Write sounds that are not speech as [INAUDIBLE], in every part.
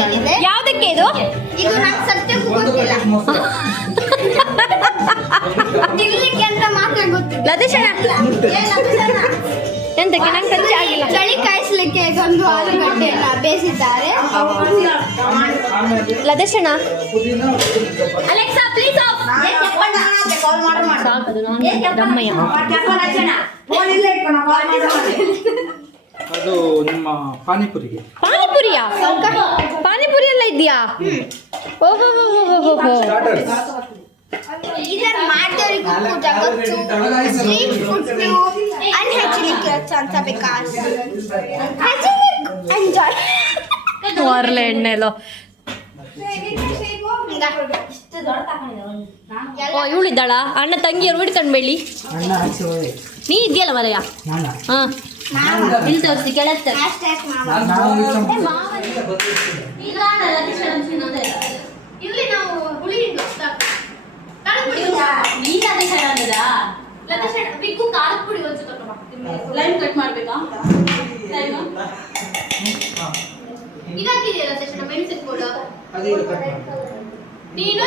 ಬಂದಿದೆ ಯಾವುದಕ್ಕೆ ಇದು? ಇದು ನಂಗೆ ಸತ್ಯಕ್ಕೂ ಗೊತ್ತಿಲ್ಲ ತಿನ್ಲಿಕ್ಕೆ ಅಂತ ಮಾತ್ರ ಗೊತ್ತಿಲ್ಲ. ಲತೇಶಣ್ಣ. ಏ, ಲತೇಶಣ್ಣ. ಎಂತಕ್ಕೆ? ನಂಗೆ ಕಚ್ಚಿ ಆಗಿಲ್ಲ. ಚಳಿ ಕಾಯಿಸ್ಲಿಕ್ಕೆ ಇದೊಂದು ಆಲೂಗಡ್ಡೆಯನ್ನ ಬೇಯಿಸಿದ್ದಾರೆ. ಲತೇಶಣ್ಣ. ಅಲೆಕ್ಸಾ ಪ್ಲೀಸ್ ಆಫ್ ದಮ್ಮಯ್ಯ. ಅದು ನಿಮ್ಮ ಪಾನಿಪುರಿಗೆ. ಪಾನಿಪುರಿಯಾ? ಪಾನಿಪುರಿ ಎಲ್ಲ ಇದೆಯಾ? ಓಹೋ ಒರ್ಲೆ ಎಣ್ಣೆಲೋ. ಓ ಇವಳಿದ್ದಾಳ ಅಣ್ಣ ತಂಗಿಯರು ಹಿಡ್ಕೊಂಡು ಬೆಳ್ಳಿ ಅಣ್ಣ ಆಚೆ ನೀ ಇದೆಯಲ್ಲ ಮರೆಯ? ಹಾ. ಇಲ್ಲಿ ತೋರಿಸಿ ನಾವು ಇಲ್ಲಿ ನಾವು ಹುಳಿ ಹಿಂಡು ಕೊಡು. ಅದು ಕಟ್ ಮಾಡಿ. ನೀನು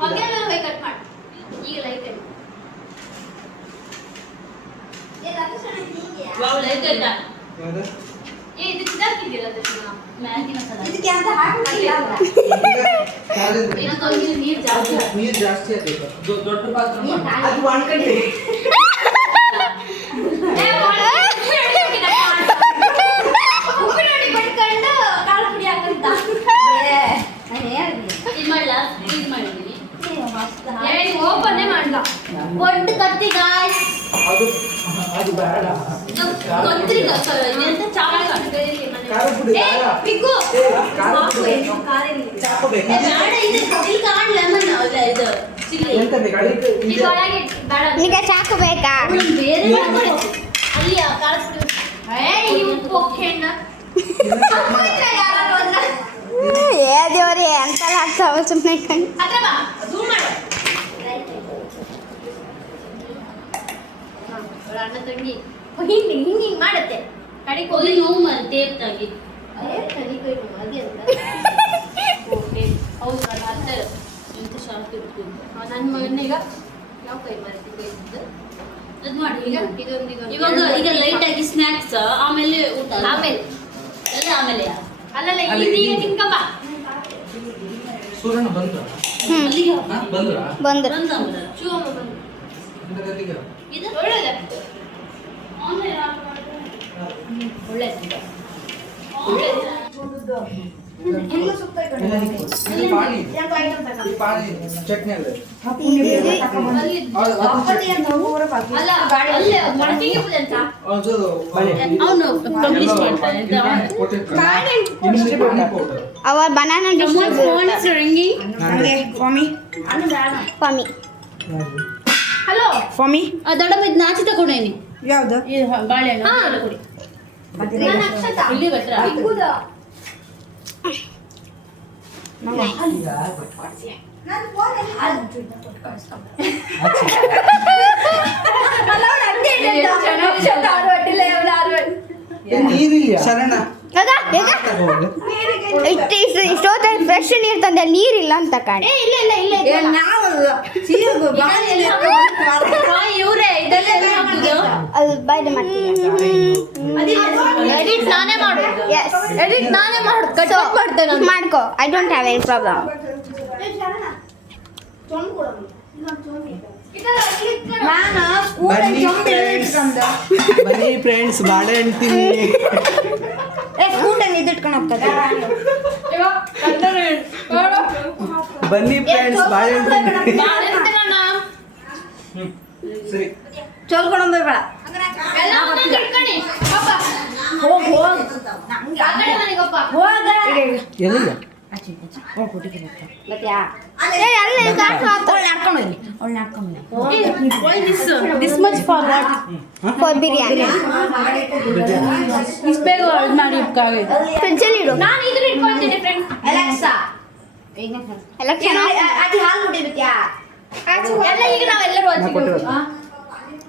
ಹೊಗೆ ಹೋಗಿ ಕಟ್ ಮಾಡಿ. ಈಗ ಲೈಟ್ ನೀರು ಜಾಸ್ತಿ. ನೀರು ಜಾಸ್ತಿ ಆಗಬೇಕು. ದೊ- ದೊಡ್ಡ ಪಾತ್ರ ಮಾಡಿ. ಏ, ಒಳ್ಳೆ ಉಪ್ಪಿನ ಹುಡಿ ಬಿಟ್ಕೊಂಡು ಖಾರ ಪುಡಿ ಹಾಕಂತ ಇದು ಮಾಡ್ಲಾ ಇದು ಮಾಡಿದ್ದೀನಿ ಏ ಓಪನ್ನೇ ಮಾಡ್ಲ? ಒಟ್ಟು ಕತ್ತಿ ಗಾಯ್ಸ್ ಅದು ಅದು ಬೇಡ. ಕತ್ರಿ ಕತ್ತಿ ಚಾವಳ ಖಾರ ಪುಡಿ ಬೇಡ. ಬಿಗ್ಗು ಖಾರ ಪುಡಿ ಚಾಕು ಬೇಕಾ? ಬೇಡ. ಇದು ಇಲ್ಲಿ ಕಾಣ್ ಲೆಮನ್ ಅಲ್ಲ ಇದು ಎಂತ ಬೇಕು? ಅದಕ್ಕೆ ಇದು ಒಳಗೆ ಬೇಡ ನಿಮಗೆ ಚಾಕು ಬೇಕಾ? ಬೇರೆ ಅಲ್ಲಿ ಆ ಖಾರ ಪುಡಿ ಏ ಈ ಉಪ್ಪು ಹೆಣ್ಣ ಯಾರು ಅಂದ್ರ ಏ ದೇವ್ರಿ ಎಂತೆಲ್ಲ ಆಗ್ತಾವ ಸುಮ್ಮನೆ ಕಣ್ಣು ಅಣ್ಣ ತಂಗಿ. ಹಿಂಗೆ ಹಿಂಗೆ ಹಿಂಗೆ ಮಾಡುತ್ತೆ. ಕಡೆಗೆ ಹೋಗಿ ನೋವು ಮಾಡಿ ಟೇಪ್ ಕೈ ಅದೇ ಅಂತ. ಓಕೆ ಹೌದು ಅದು ಎಂತ ಇರ್ತೀನಿ ನನ್ನ ಮಗನಿಗ ಯಾವ ಕೈ ಮಾಡ್ತಿದ್ದೆ ಅದು ಮಾಡಿ ಈಗ. ಈಗ ಇದೊಂದು ಇವಾಗ ಈಗ ಲೈಟ್ ಆಗಿ ಸ್ನಾಕ್ಸ್ ಆಮೇಲೆ ಊಟ. ಆಮೇಲೆ. ಎಲ್ಲ ಆಮೇಲೆ. ಅಲ್ಲಲ್ಲ ಅಲ್ಲಿ ಇದೀಗ ಬಂದ್ರ? ಬಂದ್ರ? ಬಂದ್ರು ಇದು ಒಳ್ಳೇದ ಒಳ್ಳೇದು ಎಲ್ಲ ನಿಕ್ಕು. ಇದು ಪಾನಿ ಈ ಪಾನಿ ಚಟ್ನಿ ಅಲ್ಲ ಅದು- ಅದು ಚಟ್ನಿ. ಅಲ್ಲ ಅಲ್ಲೇ ಮಡಕೆಗೆ ಪೂಜೆ ಅಂತ ಅದು ಅವನು ಕಂಪ್ಲೀಟ್ ಮಾಡ್ತಾನೆ ಇದು ಕೊಟ್ಟಿರ್ತಾರೆ. ಇನ್ನೊಂದು ಪಾನಿ powder. ಅವ banana distribute ringing farm hello ದೊಡ್ಡ ಇದು ನಾಚಿ ತಗೊಂಡೇನಿ ಯಾವ್ದು ಇದು ಬಾಳೆಹಣ್ಣು ಹಾ. ಅದೆಲ್ಲ ಕೊಡಿ ನನ್ನ ಅಕ್ಷತ ಇಲ್ಲಿ ಬರ್ತೀರಾ ಬಿಗ್ಗುದ. ಏ, ನೀರಿಲ್ಲ ಶರಣ ಯಾಕ ಯಾಕ ಹೋಗು. ಇಷ್ಟು ಇಷ್ಟು ಇಷ್ಟೊತ್ತ ಫ್ರೆಶ್ ನೀರು ತಂದೆ ನೀರಿಲ್ಲ ಅಂತ ಕಾಣಿ ಏ ಇಲ್ಲ ಇಲ್ಲ ಇಲ್ಲ ಏ, ನಾವು ಎಡಿಟ್ ನಾನೇ ಮಾಡು. ಎಡಿಟ್ ನಾನೇ ಮಾಡು. ಕಟ್ ಮಾಡ್ತೇನೆ ನಾನು. ಮಾಡ್ಕೋ. I don't have any problem ಬನ್ನಿ ಫ್ರೆಂಡ್ಸ್ ಬಾಳೆ ಅಂತೀನಿ ಸ್ಕೂಟಲ್ಲಿ ಇದ್ದಿಟ್ಕೊಂಡು ಹೋಗ್ತದೆ ಬನ್ನಿ ಫ್ರೆಂಡ್ಸ್ ಬಾಳೆಹಣ್ಣು. ಸರಿ. ಚೊಲ್ಕೊಂಡು ಬೇಡ. ಹೋಗ್ ಹೋಗ್. ಹೋಗ. This much for what for biryani ಇಷ್ಟು ಬೇಗ ಇದು ಮಾಡಿ ಕಾವೆ ಫ್ರಿಜ್ಜಲ್ಲಿ ಇಡು ನಾನು ಇದನ್ನ ಇಟ್ಕೊಳ್ತೀನಿ ಫ್ರೆಂಡ್ ಅಲೆಕ್ಸಾ ಎಲೆಕ್ಷನ್ ಅಜ್ಜಿ ಹಾಲು ಕುಡಿಬಿತ್ಯಾ ಎಲ್ಲ ಈಗ ನಾವೆಲ್ಲರೂ ನಾ ಕೊಟ್ಟಿರೋದು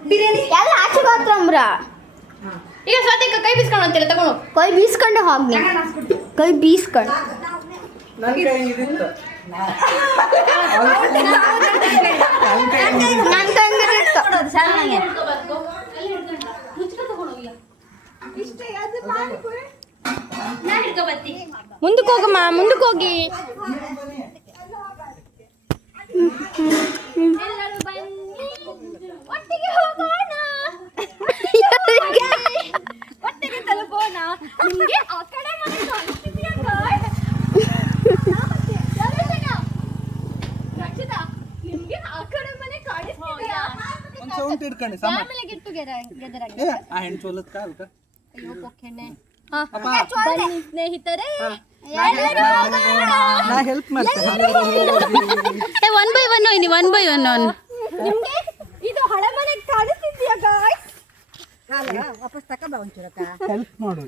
ಬಿರಿಯಾನಿ ಎಲ್ಲ ಆಚೆ ಬಾತ್ರೂಮ್ರ? ಈಗ ಸದ್ಯಕ್ಕೆ ಕೈ ಬಿಸ್ಕೊಂಡು ಅಂತೀರ ತಗೊಂಡು ಕೈ ಬೀಸ್ಕೊಂಡೆ ಹೋಗಿ ಕೈ ಬೀಸ್ಕೊಂಡು. ನನ್ ಕೈ ಇದಿತ್ತು ಮುಂದಕ್ಕೆ ಹೋಗಮ್ಮ ಮುಂದಕ್ಕೆ ಹೋಗಿ. ಎಲ್ಲರೂ ಬನ್ನಿ. ಒಟ್ಟಿಗೆ ಹೋಗೋಣ. ಒಟ್ಟಿಗೆ ತಲುಪೋಣ. ನಿಮ್ಗೆ ಆ ಕಡೆ ಒಂದ್ ಸೌಂಡ್ ಇಟ್ಕೊಂಡು ಸಮ ಆಮೇಲೆ ಗೆಟ್ ಟುಗೆದರ್ ಏ ಆ ಹೆಣ್ಣು ಚೋಲತ್ ಕಾಲ್ಕ ಅಯ್ಯೋ ಪೊಕ್ಕೆನೆ ಅಪ್ಪ. ಬನ್ನಿ ಸ್ನೇಹಿತರೆ. ನಾ ಹೆಲ್ಪ್ ಮಾಡ್ತೇನೆ ಏ ಒನ್ ಬೈ ಒನ್ ಒಯ್ನಿ ಒನ್ ಬೈ ಒನ್ ಒನ್ ನಿಮ್ಗೆ ಇದು ಹಳೆ ಮನೆ ಕಾಣಿಸ್ತಿದ್ಯಾ ಗಾಯ್ಸ್ ಹೆಲ್ಪ್ ಮಾಡು.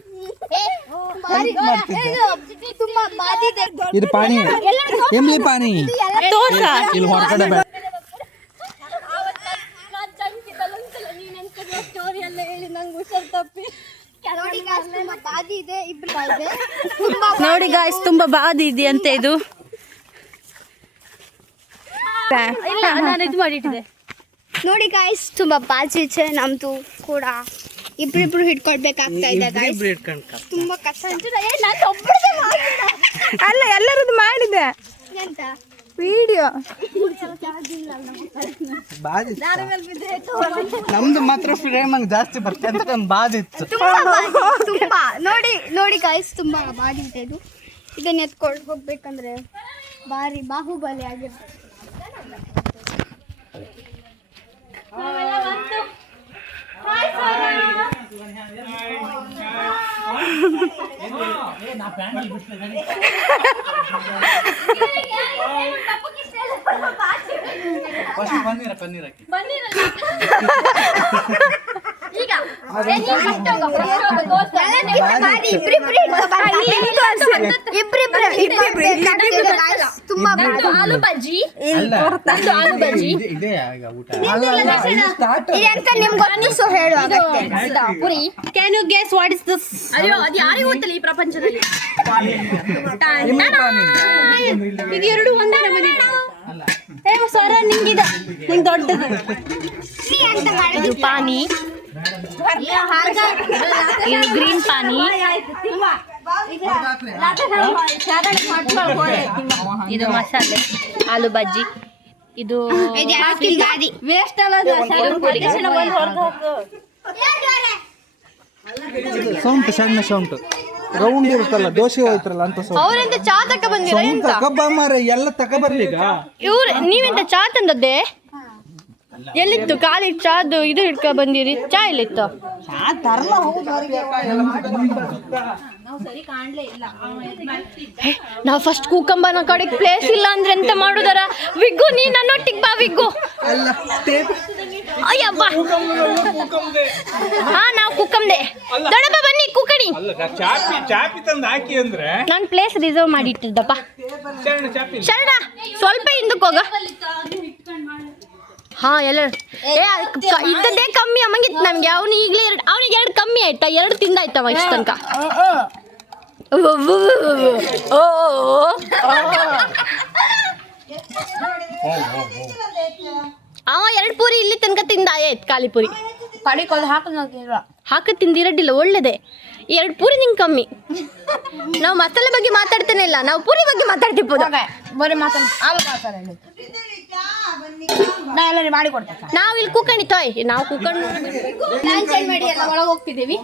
ಬಾರಿ ತುಂಬಾ ಬಾದಿದೆ ಇದು ಪಾನಿ. ಎಮ್ಲಿ ಪಾನಿ. ತೋರ್ಸ. ಇಲ್ಲಿ ಹೊರಗಡೆ ಬೇಡ ಸ್ಟೋರಿ ಎಲ್ಲ ಹೇಳಿ ನಂಗೆ ಹುಷಾರ್ ತಪ್ಪಿ ನೋಡಿ guys, ತುಂಬಾ ಬಾದಿ ಇದೆ ಇಬ್ರು ಇದೆ ತುಂಬಾ ನೋಡಿ ಗಾಯ್ಸ್ ತುಂಬಾ ಬಾದಿ ಇದೆಯಂತೆ ಇದು. ಇಲ್ಲ ನಾನು ಇದು ಮಾಡಿಟ್ಟಿದ್ದೆ. ನೋಡಿ ಗಾಯ್ಸ್ ತುಂಬಾ ಬಾಜಿ ಇದೆ ನಮ್ದು ಕೂಡ. ಇಬ್ರಿಬ್ರು ಹಿಡ್ಕೊಳ್ಬೇಕಾಗ್ತಾ ಇದೆ ಗಾಯ್ಸ್ ತುಂಬಾ ಕಷ್ಟ. ಅಲ್ಲ ಎಲ್ಲರದ್ದು ಮಾಡಿದೆ. ಎಂತ? ವಿಡಿಯೋ. ನಮ್ದು ಮಾತ್ರ ಫ್ರೇಮ್ ಹಂಗ್ ಜಾಸ್ತಿ ಬರ್ತದೆ ಅಂತ ಒಂದು ಬಾದ್ ಇತ್ತು ತುಂಬಾ. ನೋಡಿ ನೋಡಿ ಗಾಯ್ಸ್ ತುಂಬಾ ಬಾಡಿ ಇದೆ. ಇದು ಇದನ್ನ ಎತ್ಕೊಂಡು ಹೋಗ್ಬೇಕಂದ್ರೆ ಬಾರಿ ಬಾಹುಬಲಿ ಆಗಿರುತ್ತೆ. ಫಸ್ಟ್ ಪನ್ನೀರ ಪನ್ನೀರ್ ಹಾಕಿ. ಈಗ ಇಬ್ರಿಬ್ರು. ಇಬ್ರಿಬ್ರು ಇಬ್ರಿಬ್ರು ನಂದು ಆಲೂ ಬಜ್ಜಿ. ಅಲ್ಲ. ನಂದು ಆಲೂ ಬಜ್ಜಿ. ಇದೆ- ಇದೆ ಇದೆಂತ ನಿಮ್ಗೆ ಗೊತ್ತು? ಸೊ ಹೇಳು ಇದು puri. Can you guess what is this ಅಯ್ಯೋ ಅದು ಯಾರಿಗೂ ಗೊತ್ತಿಲ್ಲ ಈ ಪ್ರಪಂಚದಲ್ಲಿ? ಇದು ಎರಡು ಒಂದೇ ನಮ್ಮನೆ ಏ ಸ್ವರ ನಿಂಗಿದೆ. ನಿಂಗೆ ದೊಡ್ಡದು. ನೀ ಅಂತ ಮಾಡಿದ್ದು ಪಾನಿ. ಇದು ಗ್ರೀನ್ ಪಾನಿ. ಇದು ಮಸಾಲೆ ಆಲೂ ಬಜ್ಜಿ. ಇದು ವೇಸ್ಟ್ ಅಲ್ಲ ಸೌಂಟು ಸಣ್ಣ ಸೌಂಟು. ರೌಂಡ್ ಇರುತ್ತಲ್ಲ ದೋಸೆ ಹೋಯ್ತಾರಲ್ಲ ಅಂತ ಸೌಂಟ್. ಅವರೆಂತ ಚಾ ತಕ ಬಂದಿರ ಮಾರ ಎಲ್ಲ ತಗೊಬರ್ಲಿ ಈಗ. ಇವ್ರು ನೀವೆಂತ ಚಾ ತಂದದ್ದೆ? ಎಲ್ಲಿತ್ತು? ಖಾಲಿ ಚಾದು ಇದು ಹಿಡ್ಕೊ ಬಂದಿರಿ. ಚಾ ಎಲ್ಲಿತ್ತು? ಹೇ, ನಾವ್ ಫಸ್ಟ್ ಕೂಕಂಬನ ಕಡೆಗೆ ಪ್ಲೇಸ್ ಇಲ್ಲ ಅಂದ್ರೆ ಎಂತ ಮಾಡುದಾರ? ವಿಗ್ಗು ನೀ ನನ್ನೊಟ್ಟಿಗೆ ಬಾ ವಿಗ್ಗು. ಅಯ್ಯಪ್ಪ ಹಾ ನಾವು ಕುಕ್ಕಂದೆ ದೊಡಪ್ಪ ಬನ್ನಿ ಕುಕ್ಕಡಿ ಅಲ್ಲ ಚಾಪಿ ಚಾಪಿ ತಂದು ಹಾಕಿ ಅಂದ್ರೆ? ನಾನು ಪ್ಲೇಸ್ ರಿಸರ್ವ್ ಮಾಡಿ ಇಟ್ಟಿದ್ದಪ್ಪ ಶರಣ ಚಾಪಿ. ಶರಣ ಸ್ವಲ್ಪ ಹಿಂದಕ್ಕೆ ಹೋಗ. ಹಾ ಎಲ್ಲ ಇದ್ದದ್ದೇ ಕಮ್ಮಿ ಅಮ್ಮಂಗಿತ್ತು ನಮ್ಗೆ ಅವನು ಈಗಲೇ ಎರಡು ಎರಡು ತಿಂದ ಆಯ್ತವ ಇಷ್ಟ ತಿಂದಾಯ್ತವ ಇಷ್ಟು ತನಕ ಓ. ಅವ ಎರಡು ಪೂರಿ ಇಲ್ಲಿ ತನಕ ತಿಂದ. ಆಯ್ತು ಖಾಲಿ ಪೂರಿ. ಹಾಕ ತಿಂದಿರಡ್ಡಿಲ್ಲ ಒಳ್ಳೇದೆ. ಎರಡು ಪೂರಿ ನಿಂಗೆ ಕಮ್ಮಿ. ನಾವು ಮಸಾಲೆ ಬಗ್ಗೆ ಮಾತಾಡ್ತೇನೆ ಇಲ್ಲ. ನಾವು ಪೂರಿ ಬಗ್ಗೆ ಮಾತಾಡ್ತಿರ್ಬೋದು. ನಾವು ಇಲ್ಲಿ ಕುಕ್ಕಣಿ ತೋಯ್. ನಾವು ಮಾಡಿ ಎಲ್ಲ ಒಳಗೆ ಹೋಗ್ತಿದ್ದೀವಿ.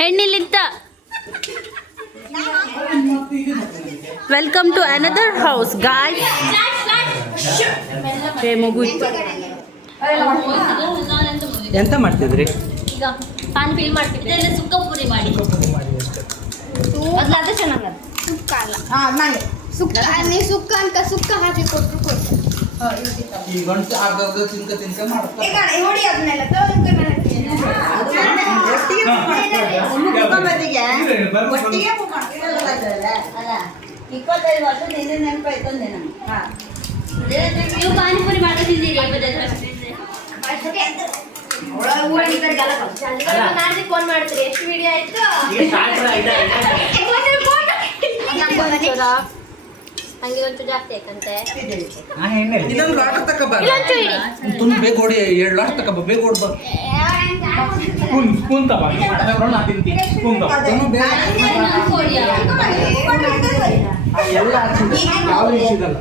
ಹೆಣ್ಣಿಲಿಂತ welcome to another house guy ಮಗು ಎಂತ ಮಾಡ್ತಿದ್ರಿ? ಈಗ ಪಾನ್ ಫಿಲ್ ಮಾಡ್ತಿದ್ದೆ. ಸುಕ್ಕ ಪೂರಿ ಮಾಡಿ. ಅದ್ಲಾದ್ರೆ ಚೆನ್ನಾಗದ ಸುಕ್ಕ ಅಲ್ಲ ಸುಕ್ಕ ನೀ ಸುಕ್ಕ ಅಂತ ಸುಕ್ಕ ಹಾಕಿ ಕೊಟ್ರು ಕೊಟ್ಟು ಈ ಗಂಟು ಆಗಾಗ ತಿನ್ಕ ತಿನ್ಕ ಮಾಡ್ತಾರೆ ನೋಡಿ ಅದನ್ನೆಲ್ಲ ತೊಳ್ದು ಮೇಲೆ ನೀವು ಪಾನಿಪುರಿ ಮಾಡೋದಿದ್ದೀರಿ ಫೋನ್ ಮಾಡ್ತೀರಿ ಎಷ್ಟು ವಿಡಿಯೋ ಆಯ್ತು ಒಂಚೂರು ಜಾಸ್ತಿ ಆಯ್ತಂತೆ ಇನ್ನೊಂದು ಲಾಟ್ ತಕ ತುಂಬ ಬೇಗ ಓಡಿ ಎರಡು ಲಾಸ್ಟ್ ತಕ ಬೇಗ ಓಡ್ ಬಾ ಸ್ಪೂನ್ ಸ್ಪೂನ್ ತಗ ನಾ ತಿಂತೀನಿ ಸ್ಪೂನ್ ತಗ ಎಲ್ಲ ಯಾವ ಸಿಗಲ್ಲ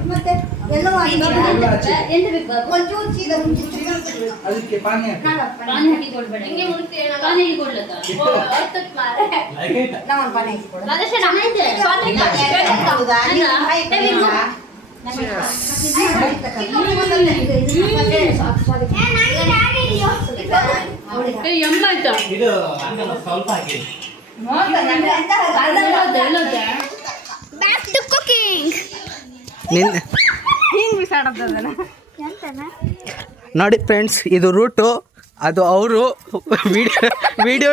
ಎಲ್ಲ ಹಚ್ಚಿದೆ ಅದಕ್ಕೆ ಪಾನಿ ಹಾಕಿ ಹಿಂಗೆ ಮುಂಚೆ ಇದು ಹಂಗಲ್ಲ ಸ್ವಲ್ಪ ಹಾಕಿ ಬ್ಯಾಕ್ ಟು ಕುಕಿಂಗ್ ನಿನ್ನ ನೋಡಿ ಫ್ರೆಂಡ್ಸ್ ಇದು ರೂಟು ಅದು ಅವರು [LAUGHS] ವಿಡಿಯೋ ವಿಡಿಯೋ